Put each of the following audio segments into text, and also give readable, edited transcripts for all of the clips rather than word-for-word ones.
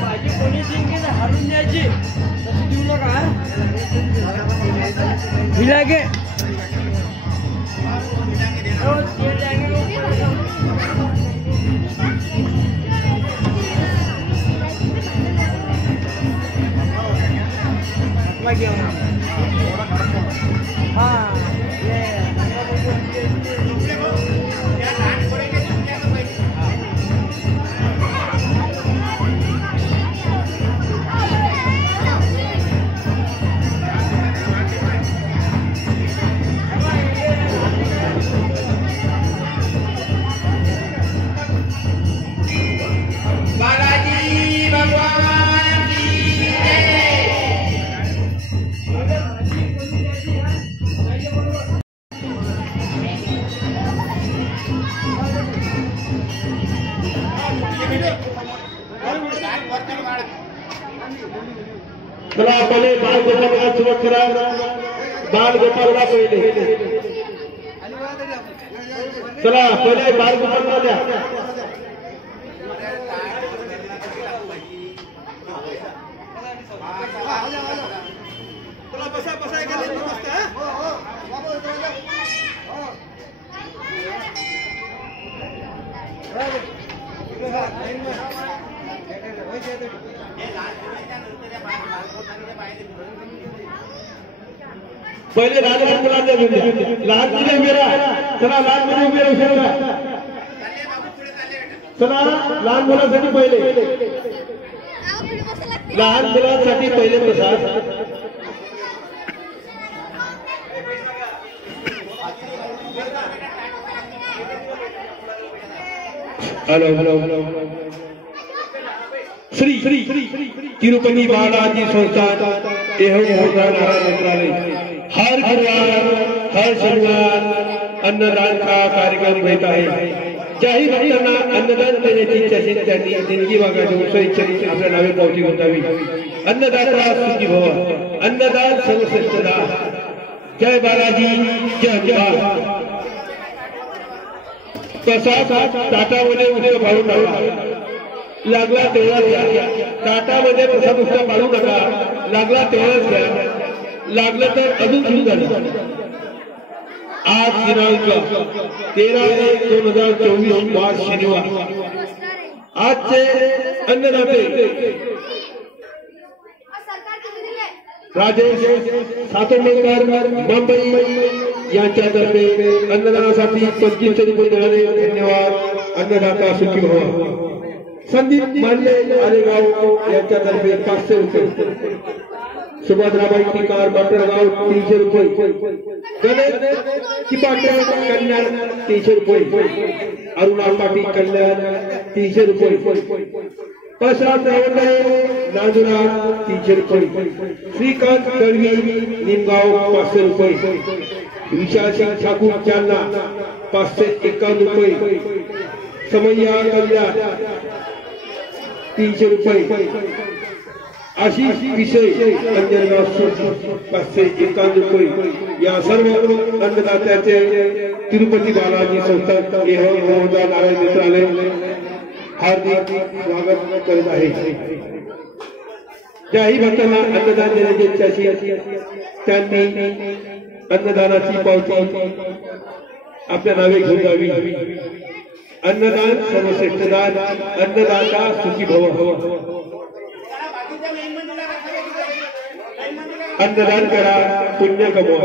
भाजी कोणी देईन की हरून द्यायची तशी देऊ नका मिलागे चला पहिले बाल गोपालला सुरुवात करा बाल गोपालला पहिले चला पहिले बाल गोपालला द्या चला बसा बसा पहिले लहान मुलांना लहान मुले उभे राहा चला लहान मुले उभे राहू चला लहान मुलांसाठी पहिले लहान मुलांसाठी पहिले प्रसाद हेलो हेलो श्री श्री तिरुपति बालाजी संस्थान एवं नारायण नेत्रालय हर गुरुवार हर शनिवार अन्नदान का कार्यक्रम होता है ज्याही भक्तांना अन्नदान देण्याची इच्छा त्यांनी देणगी मागायची इच्छित आपल्या नावे पावती घ्यावी अन्नदाता सुखी भव अन्नदान सर्वश्रेष्ठ दान जय बालाजी जय अंबा प्रसाद ताटामध्ये उद्या पाडू नका लागला तेवढाच घ्या ताटामध्ये प्रसाद उद्या पाडू नका लागला तेवढाच घ्या लागलं तर अजून सुरू झालं आज दिनांक 13/1/2024 वार शनिवार आजचे अन्नदाते राजेश सातोंडकर मुंबई यांच्यातर्फे अन्नदानासाठी 2500 रुपये देणारे धन्यवाद अन्नदाता सुखी भव संदीप मांडले आलेगाव यांच्यातर्फे 500 रुपये सुभद्राबाई टिकार बाटरगाव 300 रुपये गणेश चिपाटे कल्याण 300 रुपये अरुणा पाटील कल्याण 300 रुपये प्रसाद रावळे नांदुरा 300 रुपये श्रीकांत दळवी निमगाव 500 रुपये विशाल सिंह ठाकूर जालना 551 रुपये समय्या कल्याण 300 रुपये आशिष विषय अंजनगाव 551 रुपये या सर्व अन्नदात्याचे तिरुपती बालाजी संस्थान एवं नारायण नेत्रालय हार्दिक स्वागत करत आहे ज्याही भक्तांना अन्नदान देण्याची इच्छा त्यांनी अन्नदानाची पावती आपल्या नावे घेऊन जावी अन्नदान सर्वश्रेष्ठ दान अन्नदाता सुखी भव अन्नदान करा पुण्य कमवा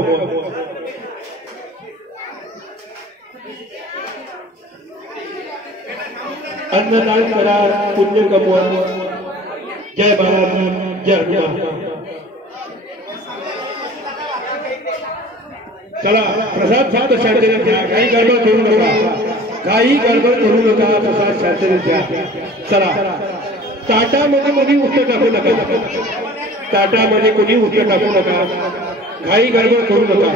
अन्नदान करा पुण्य कमवा जय बालाजी जय अंबा चला प्रसाद शांत शांतीने घ्या काही गडबड करू नका प्रसाद शांतीने घ्या चला ताटामध्ये कोणी उत्तर टाकू नका ताटामध्ये कोणी उत्तर टाकू नका घाई गडबड करू नका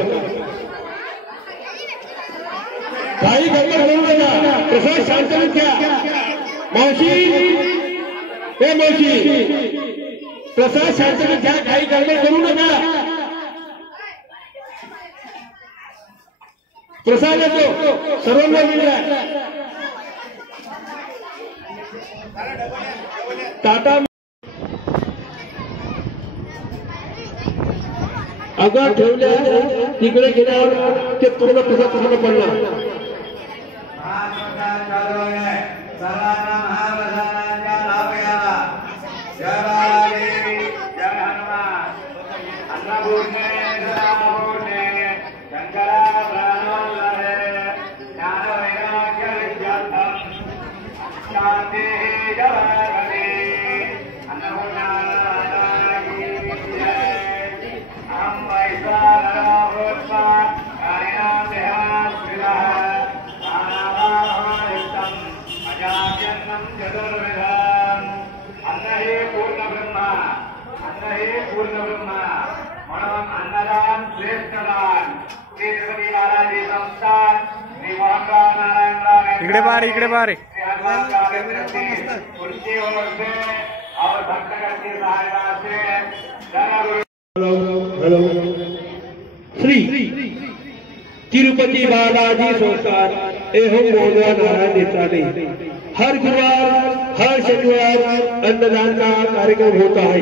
प्रसाद शांतीने घ्या मावशी प्रसाद शांतीने घ्या घाई गडबड करू नका प्रसाद येतो सर्वांना मिळाला टाटा अगं ठेवल्या तिकडे गेल्यावर ते पूर्ण पूर्ण पडला. म्हणून अन्नदान श्रेष्ठदान तिरुपती बालाजी संस्थान श्री मोहनराव नारायण इकडे बार इकडे बार उनकी ओर से और भक्तगण की सहायता से श्री तिरुपति बालाजी संस्थान एवं मोहनराव नारायण देसाई हर गुरुवार हर शनिवार अन्नदान का कार्यक्रम होता है.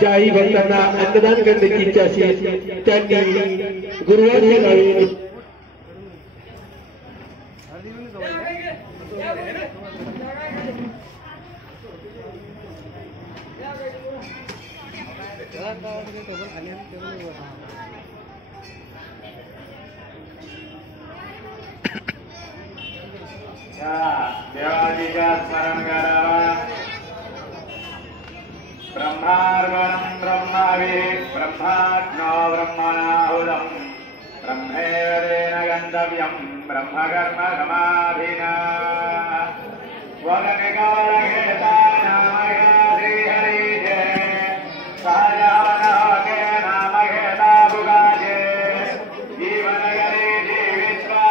ज्याही भक्तांना अन्नदान करण्याची इच्छा असेल त्यांनी गुरुवारी नावे देवाजीच्या स्मरण करावा. ब्रह्मार्पणं ब्रह्माविः ब्रह्माग्नो ब्रह्मणाहुतं ब्रह्मेव तेन गन्तव्यं ब्रह्मकर्म समाधिना. वदनिकवरघेता नामघेता श्रीहरिजे सहजानहोके नामघेता भुगाजे जीवनगरे जीवित्वा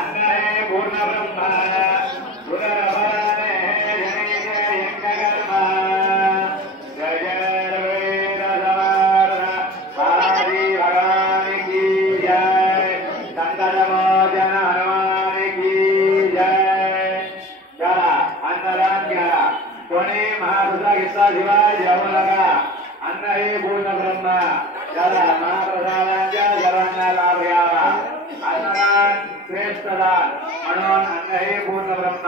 अन्न हे पूर्ण ब्रह्म उदरभरणे जनिजे यज्ञकर्म. जय जय वेद समार्थ बालाजी भगवान की जय. संकटमोचन हनुमान की जय. चला अन्नदान घ्या. कोणी महाप्रसाद घेतला शिवाय जेवू नका. अन्न हे पूर्ण ब्रह्म. चला महाप्रसादांच्या सर्वांना लाभ घ्यावा. अन्नदान श्रेष्ठदान म्हणून अन्न हे पूर्ण ब्रह्म.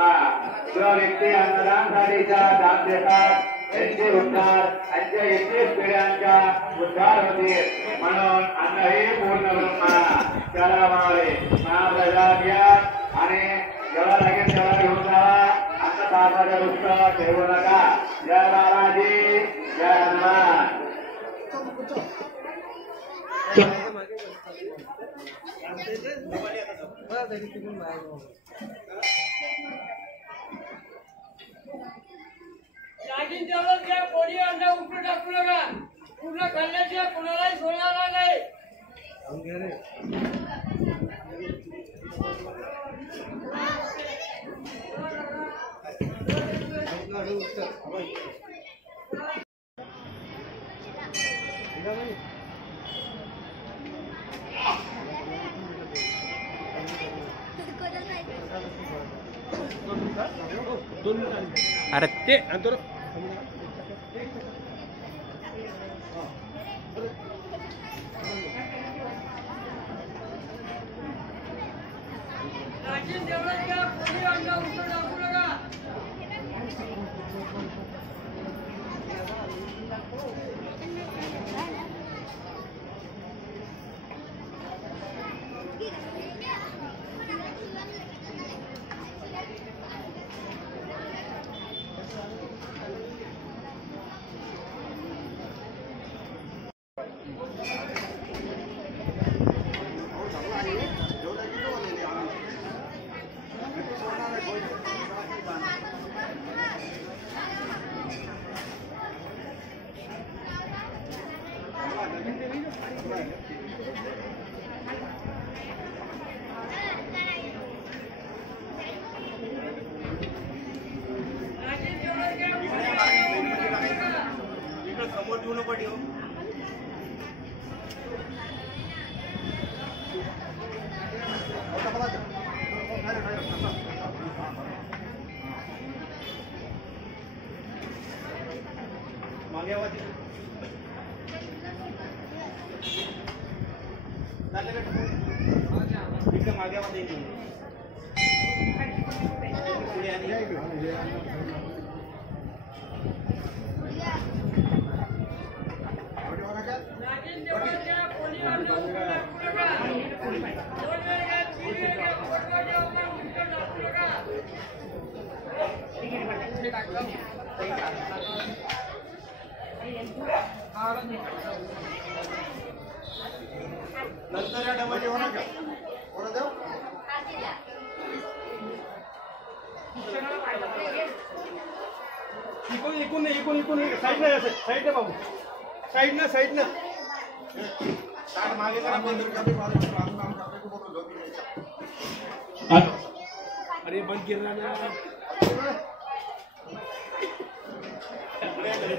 जो व्यक्ती अन्नदानसाठीचा दान देतात त्यांचे उद्धार त्यांच्या 21 पिढ्यांचा उद्धार होतील. म्हणून अन्न हे पूर्ण ब्रह्म. चला मावळे महाप्रसाद घ्या आणि जेव्हा लागेल तेव्हा घेऊन जावा. अन्न तासाच्या रुष्ट ठेवू नका. जय बालाजी जय हनुमान. लागीन तेवढंच घ्या. कोणी अन्न उपटून टाकू नका. पूर्ण खाल्ल्याशिवाय कोणालाही सोडणार नाही. अरे ते लागीन तेवढंच घ्या. कोणी अन्न उपटून टाकू नका. नागिन देवाच्या पोलिओंना उपटं टाकू नका. 2 वेळ घ्या, 3 वेळ घ्या, 4 वेळ घ्या, पण उपटं टाकू नका. नंतर या डबल होणार का कोण देऊ इकून साईड बाबू साईड ना ताट मागे करा बंद काम करते को बोलो अरे बंद गिरना ना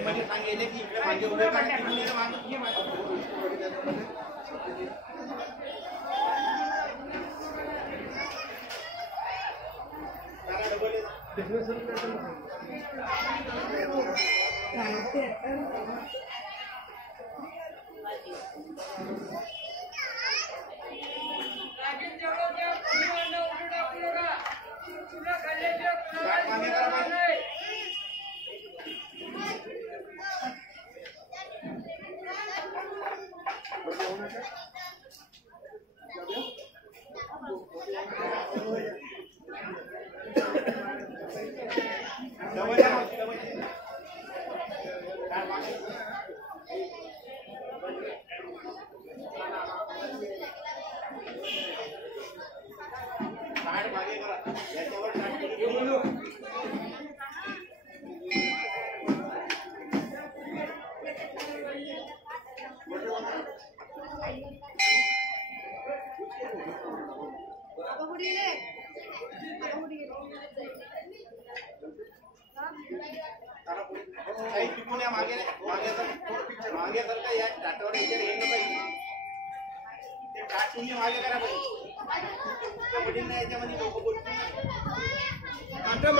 मध्ये सांगितले की इकडे मागे उभे करा तिकडे मागे नागिन देवाच्या पोलिओंना उपटं टाकू नका. पुन्हा खाल्ल्याशिवाय कुणालाही सोडणार नाही. ताट मागे करा याच्यावर ताट घेऊन काही तिकून या मागे मागे तर काय या टाटावर याच्यावर येणं पाहिजे ते टाट तुम्ही मागे करा पाहिजे वडील नाही याच्यामध्ये लोक बोलतील टाटा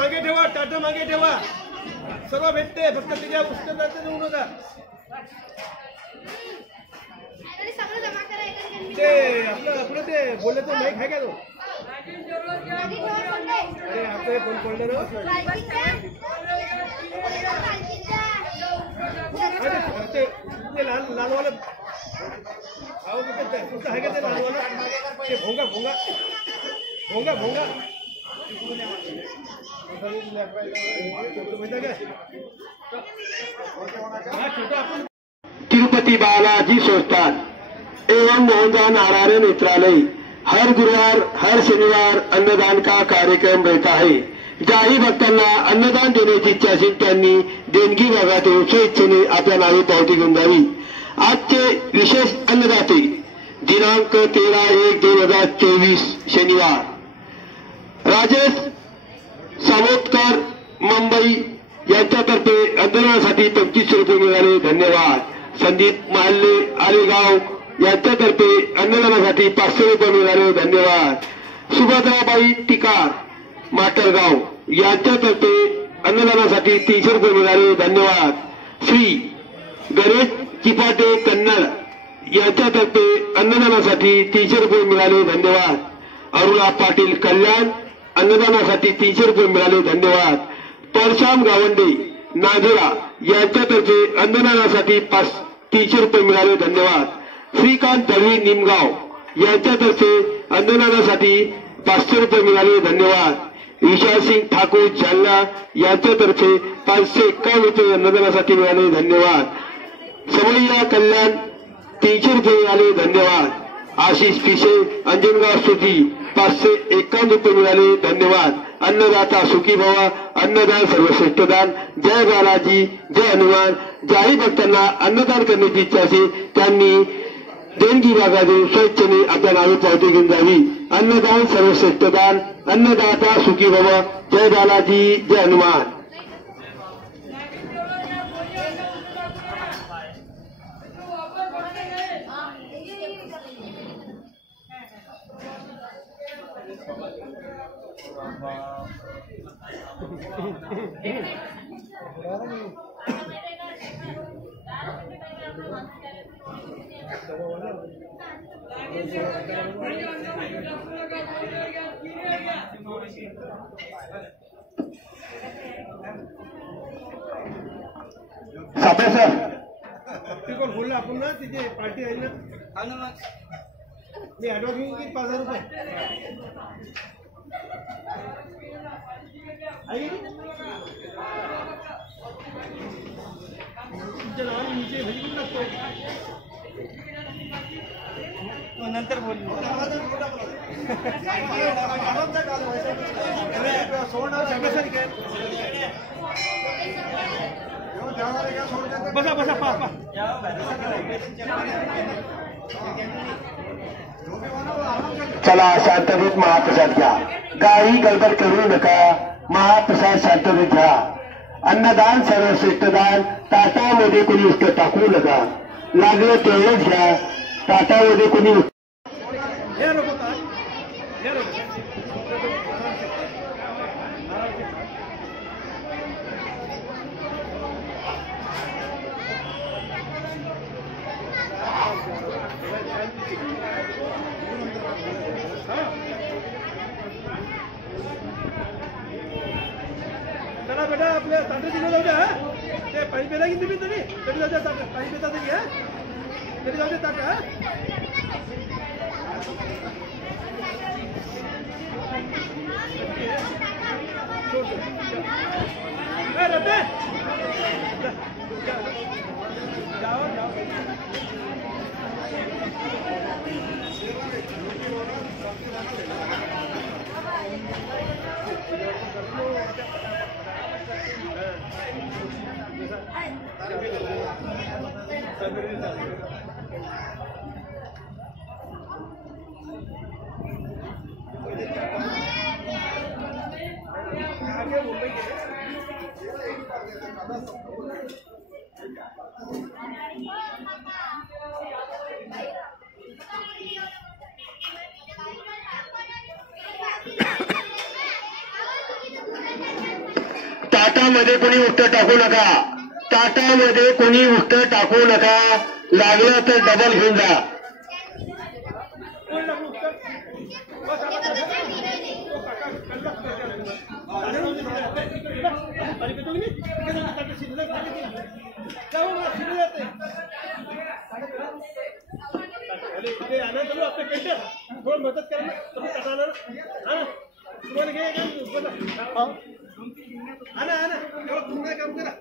मागे ठेवा सर्व भेटते फक्त त्याच्या पुस्तकाचं देऊ नका ते आपलं पुढे ते बोलण्याचं माईक आहे का तो नागिन देवाच्या पोलिओंना उपटं अरे आपलं फोन पडलं ना ते लालवाला अहो ते तुमचं आहे का ते लालवाला ते भोंगा तिरुपति बालाजी संस्थान एवं मोहनदान नारायण नेत्रालय हर गुरुवार हर शनिवार अन्नदान का कार्यक्रम रहता है. ज्याही भक्तांना अन्नदान देण्याची इच्छा असेल त्यांनी देणगी विभागात येऊन स्वेच्छेने आपल्या नावे पावती घेऊन जावी. आजचे विशेष अन्नदाते दिनांक 13/1/2024 शनिवार राजेश सामोदकर मुंबई यांच्यातर्फे अन्नदानासाठी 25 रुपये मिळाले. धन्यवाद. संदीप माल्ले आलेगाव यांच्यातर्फे अन्नदानासाठी 500 रुपये मिळाले. धन्यवाद. सुभद्राबाई टिकार माटरगाव यांच्यातर्फे अन्नदानासाठी 300 रुपये मिळाले. धन्यवाद. श्री गणेश चिपाटे कन्नड यांच्यातर्फे अन्नदानासाठी 300 रुपये मिळाले. धन्यवाद. अरुणा पाटील कल्याण अन्नदानासाठी 300 रुपये मिळाले. धन्यवाद. परशाम गावंडे नागेरा यांच्यातर्फे अन्नदानासाठी 300 रुपये मिळाले. धन्यवाद. श्रीकांत दळवी निमगाव यांच्यातर्फे अन्नदानासाठी 500 रुपये मिळाले. धन्यवाद. विशाल सिंग ठाकूर जालना यांच्यातर्फे 551 रुपये अन्नदानासाठी मिळाले. धन्यवाद. समय्या कल्याण 300 रुपये मिळाले. धन्यवाद. आशिष पिशे अंजनगाव स्तुती 551 रुपये मिळाले. धन्यवाद. अन्नदाता सुखी भवा अन्नदान सर्वश्रेष्ठ दान. जय बालाजी जय हनुमान. ज्याही भक्तांना अन्नदान करण्याची इच्छा असेल त्यांनी देणगी विभागातून स्वेच्छेने आपल्या नावे पावती घेऊन जावी. अन्नदान सर्वश्रेष्ठ दान. अन्नदाता सुखी भवा. जय बालाजी जय हनुमान. नागिन देवाच्या पोलिओंना उपटं टाकू नका. तू वापस बसते नाही. सापळे सर बोलला आपण ना तिथे पार्टी आहे ना. मी ऍडव्हान्स घेऊन की 5000 रुपये तुमच्या नावाने नीचे भजी पण लागतो. नंतर बोल बसा बसा पा चला शांततेत महाप्रसाद घ्या. काही गडबड करू नका. महाप्रसाद शांततेत घ्या. अन्नदान सर्वश्रेष्ठ दान. ताटामध्ये कोणी उष्ट टाकू नका. लागलं तेवढंच घ्या. ताटामध्ये कोणी चला बेटा आपल्या ताटं दिलं जाऊ द्या. ते पाणी पेला की तुम्ही तरी जाऊ द्या. ताटं पाणी पेता तरी घ्या. तरी जाऊ द्या ताटं. ताटामध्ये कोणी उष्ट टाकू नका. ताटामध्ये कोणी उष्ट टाकू नका. लागलं तर डबल घेऊन जा. थोडं मदत करा ना. तुम्हाला घे आणा तुम्हाला काम करा.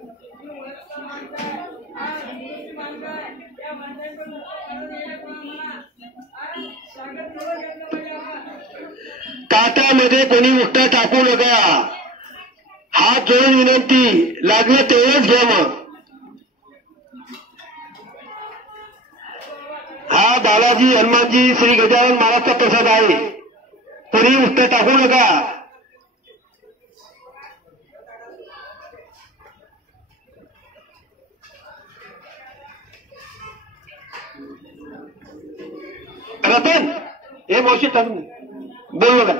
ताटामध्ये कोणी उष्ट टाकू नका. हात जोडून विनंती. लागलं तेवढंच घ्या. मग हा बालाजी हनुमानजी श्री गजानन महाराजचा प्रसाद आहे. कोणी उष्ट टाकू नका. रतन हे मावशी टाकून बोल नका.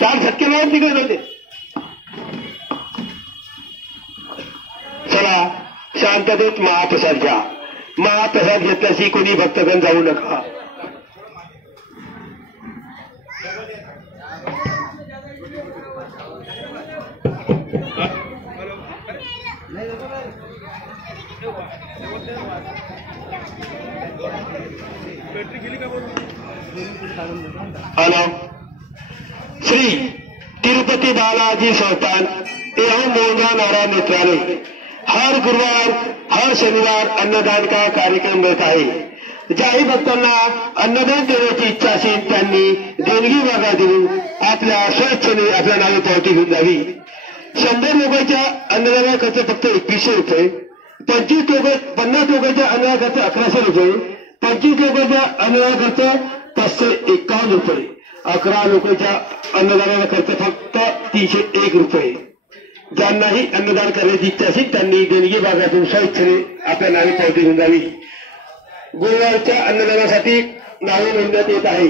चार झटके मारून तिकडे जाते. चला शांततेत महाप्रसाद घ्या. महाप्रसाद घेतल्याशी कोणी भक्तगण जाऊ नका. हॅलो. श्री तिरुपति बालाजी संस्थान एवं मोहनदास नारायण नेत्रालय हर गुरुवार हर शनिवार अन्नदान का कार्यक्रम रहता है. ज्याही भक्तांना अन्नदान देण्याची इच्छा असेल त्यांनी देणगी मागा देऊन आपल्या स्वेच्छेने आपल्या नावे पावती घेऊन जावी. 100 लोकांच्या अन्नदाना खर्च फक्त 2100 रुपये. 25 लोक 50 लोकांच्या अन्नदान खर्च 1100 रुपये. 25 लोकांच्या अन्नदान खर्च 551 रुपये. 11 लोकांच्या अन्नदानाचा खर्च फक्त 301 रुपये. ज्यांनाही अन्नदान करण्याची इच्छा असेल त्यांनी देणगी भागातून स्वेच्छेने आपल्या नावे पावती घेऊन जावी. गुरुवारच्या अन्नदानासाठी नावे नोंदण्यात येत आहे.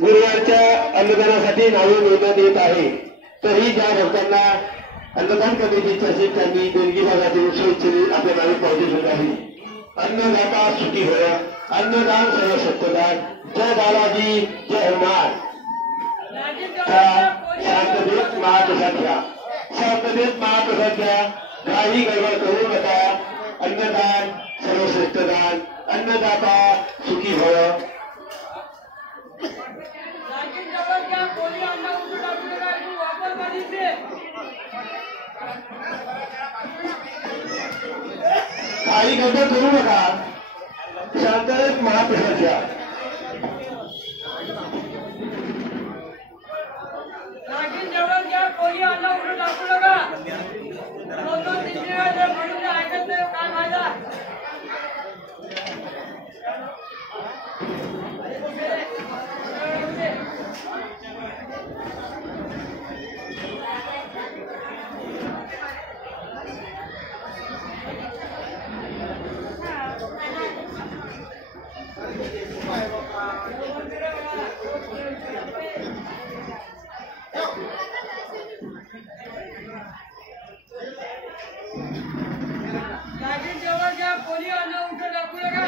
गुरुवारच्या अन्नदानासाठी नावे नोंदण्यात येत आहे. तरी ज्या भक्तांना अन्नदान करण्याची इच्छा असेल त्यांनी देणगी भागातील उत्सव आपल्या नावे पावती शोधावी. अन्नदाता सुखी होय, अन्नदान सर्व सत्यदान. जय बालाजी, जय हनुमान. शांततेत महाप्रसाद घ्या, शांततेत महाप्रसाद घ्या. काही गडबड करू नका. अन्नदान सर्वश्रेष्ठ दान. अन्नदाता सुखी भव. काही गडबड करू नका. शांततेत महाप्रसाद घ्या. कोणी अन्न उडून टाकू नका. दोन तीन वेळा म्हणून ऐकत नाही काय फायदा. कोणी अन्न उडून टाकू नका.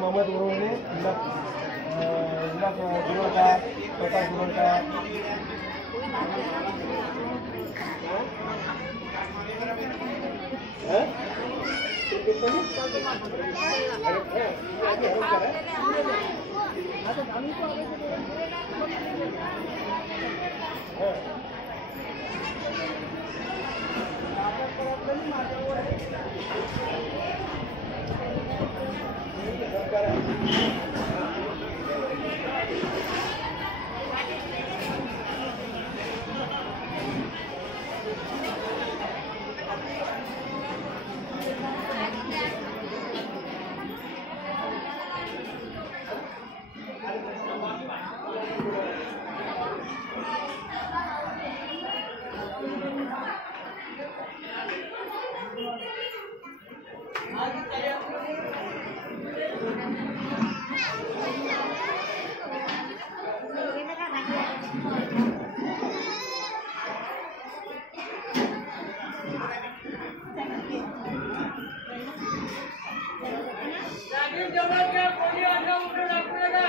मोहम्मद बरोबर प्रकाश गुरवकार कोणी अन्न उडून टाकू नका.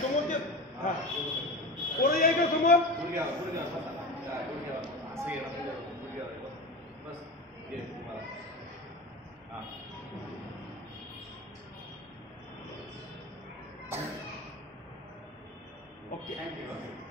समोर पोरं याय का समोर ओके थँक्यू.